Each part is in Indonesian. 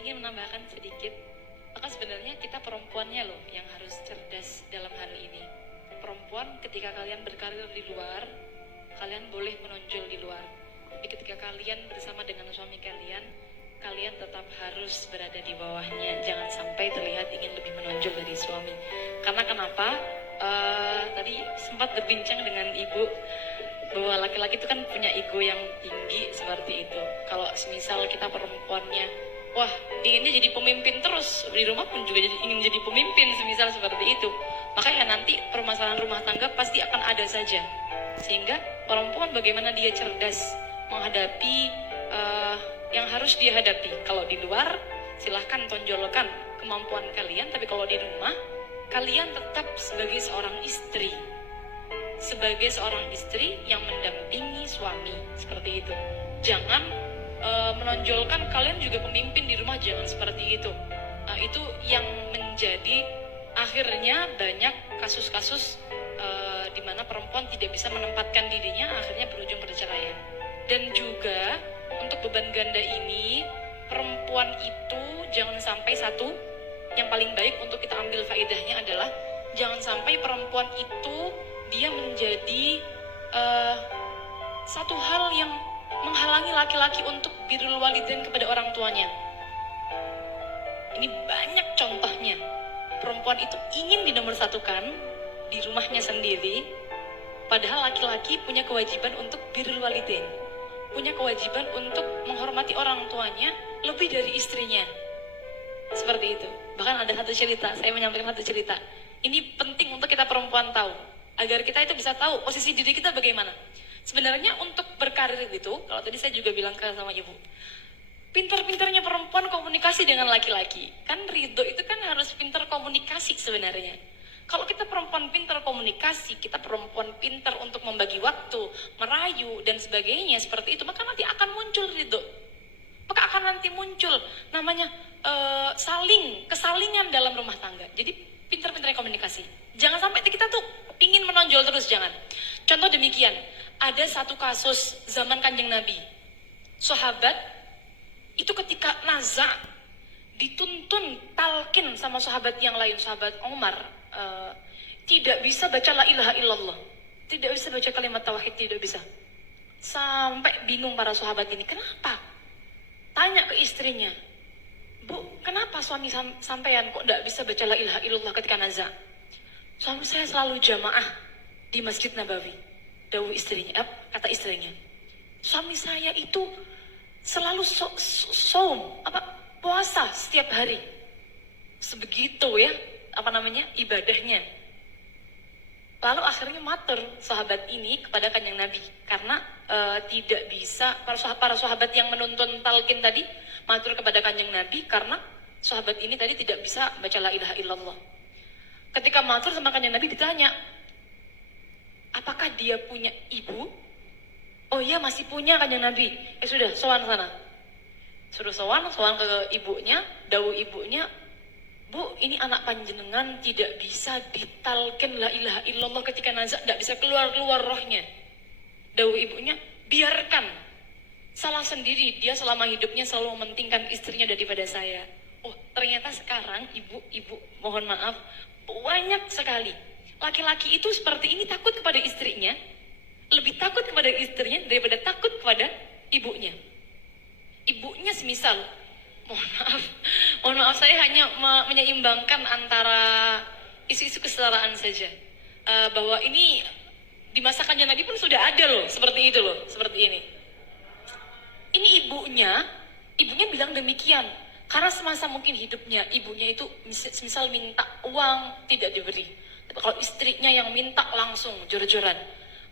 saya ingin menambahkan sedikit. Maka sebenarnya kita perempuannya loh yang harus cerdas dalam hal ini. Perempuan ketika kalian berkarir di luar, kalian boleh menonjol di luar. Tapi ketika kalian bersama dengan suami kalian, kalian tetap harus berada di bawahnya. Jangan sampai terlihat ingin lebih menonjol dari suami. Karena kenapa? Tadi sempat berbincang dengan ibu bahwa laki-laki itu kan punya ego yang tinggi seperti itu. Kalau semisal kita perempuannya, wah inginnya jadi pemimpin terus, di rumah pun juga ingin jadi pemimpin semisal seperti itu, maka ya nanti permasalahan rumah tangga pasti akan ada saja. Sehingga perempuan bagaimana dia cerdas menghadapi yang harus dia hadapi. Kalau di luar silahkan tonjolkan kemampuan kalian, tapi kalau di rumah kalian tetap sebagai seorang istri, sebagai seorang istri yang mendampingi suami, seperti itu. Jangan menonjolkan kalian juga pemimpin di rumah, jangan seperti itu. Itu yang menjadi akhirnya banyak kasus-kasus di mana perempuan tidak bisa menempatkan dirinya, akhirnya berujung perceraian. Dan juga untuk beban ganda ini, perempuan itu jangan sampai yang paling baik untuk kita ambil faedahnya adalah jangan sampai perempuan itu dia menjadi satu hal yang menghalangi laki-laki untuk birrul walidain kepada orang tuanya. Ini banyak contohnya. Perempuan itu ingin dinomorsatukan di rumahnya sendiri, padahal laki-laki punya kewajiban untuk birrul walidain, punya kewajiban untuk menghormati orang tuanya lebih dari istrinya. Seperti itu. Bahkan ada satu cerita, saya menyampaikan satu cerita. Ini penting untuk kita perempuan tahu, agar kita itu bisa tahu posisi diri kita bagaimana. Sebenarnya untuk berkarir itu, kalau tadi saya juga bilang sama ibu, pintar-pintarnya perempuan komunikasi dengan laki-laki. Kan ridho itu kan harus pintar komunikasi sebenarnya. Kalau kita perempuan pintar komunikasi, kita perempuan pintar untuk membagi waktu, merayu, dan sebagainya seperti itu, maka nanti akan muncul ridho. Maka akan nanti muncul namanya kesalingan dalam rumah tangga. Jadi pintar-pintarnya komunikasi. Jangan sampai kita tuh pingin menonjol terus, jangan. Contoh demikian, ada satu kasus zaman Kanjeng Nabi. Sahabat itu ketika naza dituntun talqin sama sahabat yang lain, sahabat Umar, tidak bisa baca la ilaha illallah, tidak bisa baca kalimat tauhid, tidak bisa. Sampai bingung para sahabat ini, kenapa? Tanya ke istrinya, Bu, kenapa suami sampean kok tidak bisa baca la ilaha illallah ketika naza? Suami saya selalu jamaah di Masjid Nabawi. Dawuh istrinya, kata istrinya, suami saya itu selalu puasa setiap hari. Sebegitu ya, ibadahnya. Lalu akhirnya matur sahabat ini kepada Kanjeng Nabi, karena tidak bisa, para sahabat yang menuntun talqin tadi matur kepada Kanjeng Nabi karena sahabat ini tadi tidak bisa baca la ilaha illallah. Ketika matur sama Kanjeng Nabi ditanya, apakah dia punya ibu? Oh iya, masih punya Kanjeng Nabi. Sudah, sowan sana. Suruh sowan ke ibunya, dawuh ibunya, Bu, ini anak panjenengan tidak bisa ditalqin la ilaha illallah ketika nazak, tidak bisa keluar rohnya. Dawuh ibunya, biarkan. Salah sendiri, dia selama hidupnya selalu mementingkan istrinya daripada saya. Oh, ternyata sekarang ibu, mohon maaf, banyak sekali laki-laki itu seperti ini, takut kepada istrinya, lebih takut kepada istrinya daripada takut kepada ibunya. Ibunya semisal, mohon maaf, saya hanya menyeimbangkan antara isu-isu kesetaraan saja. Bahwa ini di masa Kanjeng Nabi pun sudah ada loh, seperti itu loh, seperti ini. Ini ibunya bilang demikian, karena semasa mungkin hidupnya ibunya itu misal minta uang tidak diberi. Tapi kalau istrinya yang minta langsung jor-joran.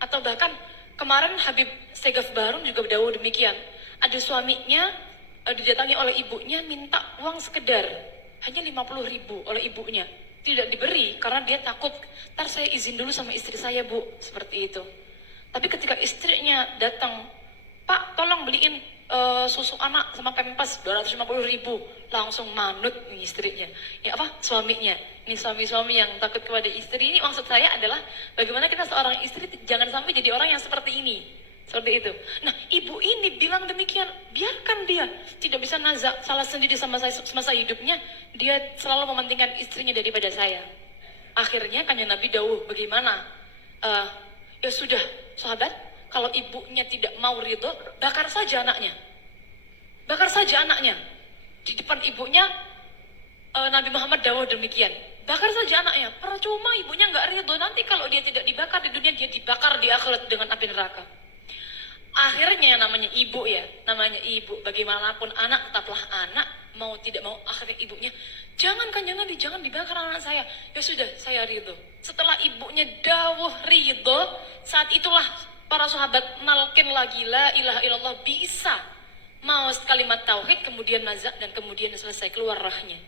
Atau bahkan kemarin Habib Segaf Barun juga berdawuh demikian. Ada suaminya didatangi oleh ibunya minta uang sekedar hanya 50.000 oleh ibunya, tidak diberi karena dia takut, ntar saya izin dulu sama istri saya, Bu, seperti itu. Tapi ketika istrinya datang, Pak, tolong beliin susu anak sama pempes 250.000, langsung manut nih istrinya. Suaminya. Ini suami-suami yang takut kepada istri ini, maksud saya adalah bagaimana kita seorang istri jangan sampai jadi orang yang seperti ini. Seperti itu. Nah, ibu ini bilang demikian, biarkan dia tidak bisa nazak, salah sendiri sama saya semasa hidupnya, dia selalu mementingkan istrinya daripada saya. Akhirnya kanjeng Nabi dawuh, bagaimana? Ya sudah, sahabat, kalau ibunya tidak mau ridho, bakar saja anaknya. Bakar saja anaknya. Di depan ibunya, Nabi Muhammad dawuh demikian. Bakar saja anaknya. Percuma ibunya nggak ridho, nanti kalau dia tidak dibakar di dunia, dia dibakar di akhirat dengan api neraka. Akhirnya namanya ibu ya, namanya ibu, bagaimanapun anak tetaplah anak, mau tidak mau akhirnya ibunya, jangan kanjeng Nabi, jangan dibakar anak saya. Ya sudah, saya ridho. Setelah ibunya dawuh ridho, saat itulah para sahabat nalkin lagi la ilaha illallah, bisa mau kalimat tauhid, kemudian nazak, dan kemudian selesai keluar rahnya.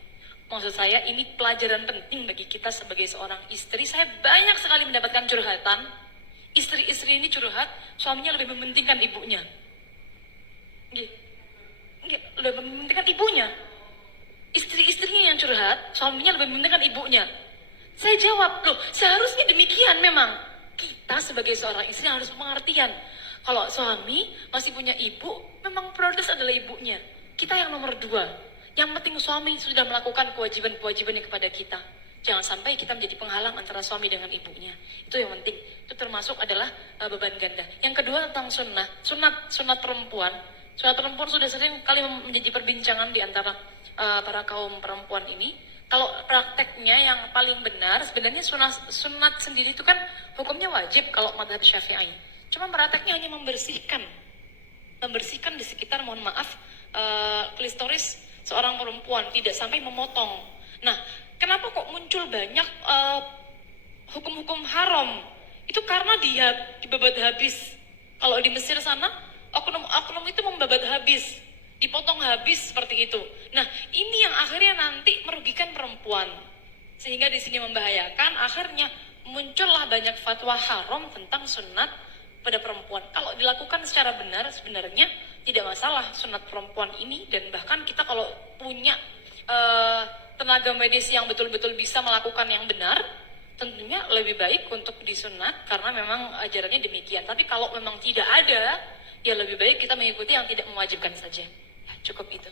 Maksud saya ini pelajaran penting bagi kita sebagai seorang istri. Saya banyak sekali mendapatkan curhatan. Istri-istri ini curhat, suaminya lebih mementingkan ibunya. Lebih mementingkan ibunya. Istri-istrinya yang curhat, suaminya lebih mementingkan ibunya. Saya jawab, loh seharusnya demikian memang. Kita sebagai seorang istri harus pengertian. Kalau suami masih punya ibu, memang prioritas adalah ibunya. Kita yang nomor 2. Yang penting suami sudah melakukan kewajiban-kewajibannya kepada kita. Jangan sampai kita menjadi penghalang antara suami dengan ibunya. Itu yang penting. Itu termasuk adalah beban ganda. Yang kedua tentang sunat perempuan. Sunat perempuan sudah sering kali menjadi perbincangan di antara para kaum perempuan ini. Kalau prakteknya yang paling benar, sebenarnya sunat sendiri itu kan hukumnya wajib kalau mazhab Syafi'i. Cuma prakteknya hanya membersihkan di sekitar, mohon maaf, klistoris seorang perempuan, tidak sampai memotong. Nah, kenapa kok muncul banyak hukum-hukum haram? Itu karena dia dibabat habis. Kalau di Mesir sana, oknum itu membabat habis, dipotong habis seperti itu. Nah, ini yang akhirnya nanti merugikan perempuan, sehingga di sini membahayakan. Akhirnya muncullah banyak fatwa haram tentang sunat pada perempuan. Kalau dilakukan secara benar, sebenarnya tidak masalah sunat perempuan ini. Dan bahkan kita kalau punya tenaga medis yang betul-betul bisa melakukan yang benar, tentunya lebih baik untuk disunat karena memang ajarannya demikian. Tapi kalau memang tidak ada, ya lebih baik kita mengikuti yang tidak mewajibkan saja. Ya, cukup itu.